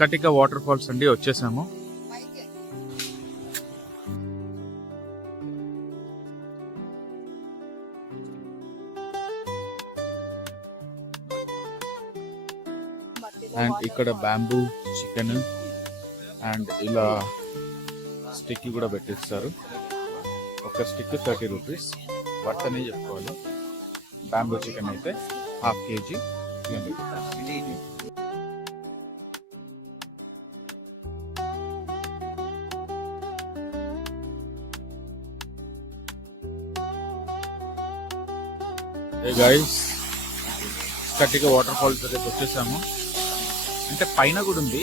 స్కటిక water falls అండి వచ్చేసాము. And ఇక్కడ బ్యాంబూ చికెన్ అండ్ ఇలా స్టిక్ కూడా పెట్టిస్తారు. ఒక స్టిక్ 30 రూపీస్ వర్త్ అనే చెప్పుకోవాలి. బ్యాంబూ చికెన్ అయితే ½ kg 20 రూపీస్. హే గైస్, స్కటిక వాటర్ ఫాల్స్ దగ్గరికి వచ్చేసాము. అంటే పైన కూడా ఉంది,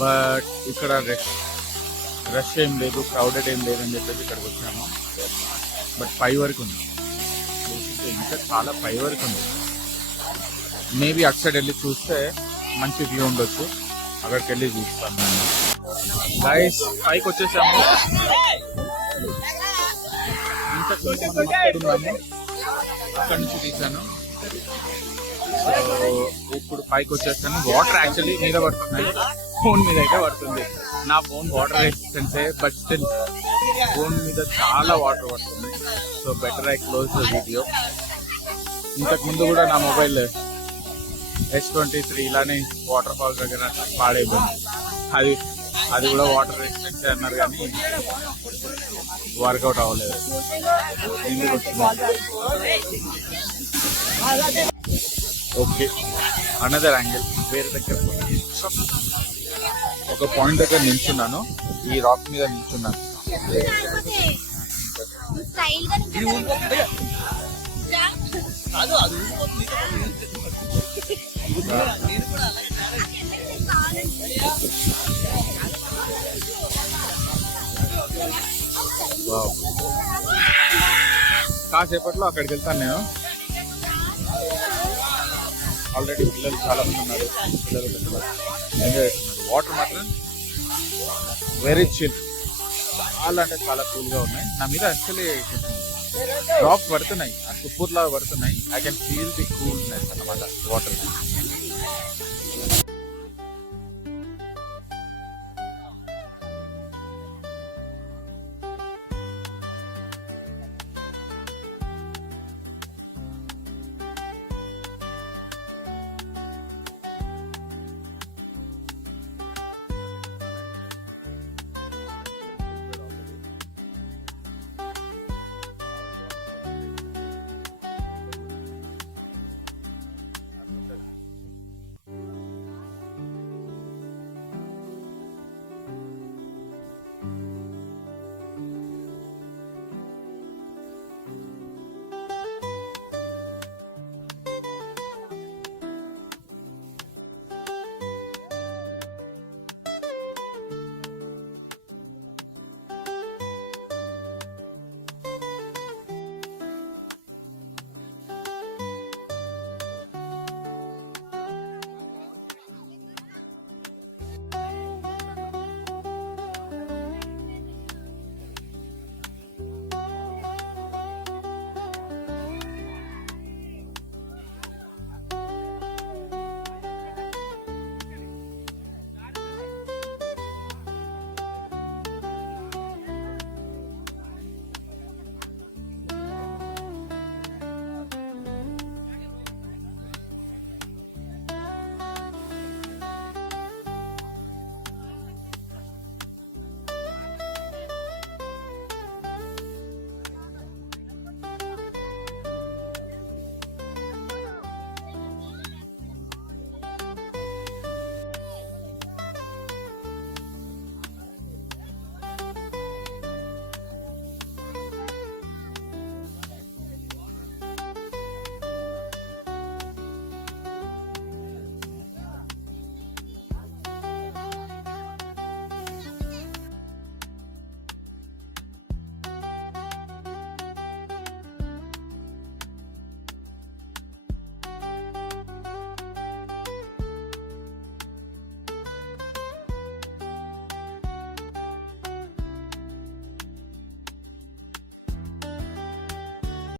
బట్ ఇక్కడ రష్ ఏం లేదు, క్రౌడెడ్ ఏం లేదని చెప్పేసి ఇక్కడికి వచ్చాము. బట్ పై వరకు ఉంది, ఇంకా చాలా పై వరకు ఉంది. మేబీ అటు సైడ్ వెళ్ళి చూస్తే మంచి వ్యూ ఉండొచ్చు, అక్కడికి వెళ్ళి చూస్తాను. గైస్ పైకి వచ్చేసాము. ఇంతకు ఉన్నాము, అక్కడి నుంచి తీసాను. ఇప్పుడు పైకి వచ్చేస్తాను. వాటర్ యాక్చువల్లీ మీద పడుతున్నాయి, ఫోన్ మీద అయితే పడుతుంది. నా ఫోన్ వాటర్ రెసిస్టెన్సే, బట్ స్టిల్ ఫోన్ మీద చాలా వాటర్ పడుతుంది. So better I close the video. ఇంతకు ముందు కూడా నా మొబైల్ S23 ఇలానే వాటర్ ఫాల్స్ దగ్గర పాడైపోయింది. అది కూడా వాటర్ రెసిస్టెన్సే అన్నారు, కానీ వర్కౌట్ అవ్వలేదు. ఎందుకు వస్తుంది? ఓకే, అనదర్ యాంగిల్ వేరే దగ్గర ఒక పాయింట్ దగ్గర నిల్చున్నాను. ఈ రాక్ మీద నిల్చున్నాను. కాసేపట్లో అక్కడికి వెళ్తాను నేను. ఆల్రెడీ పిల్లలు చాలా మంది ఉన్నారు, పిల్లలు ఎంజాయ్ చేస్తున్నారు. వాటర్ మాత్రం వెరీ చిల్, చాలా అంటే చాలా కూల్ గా ఉన్నాయి. నా మీద యాక్చువల్లీ డ్రాప్స్ పడుతున్నాయి, తుప్పూర్లాగా పడుతున్నాయి. I can feel the coolness అన్నమాట వాటర్.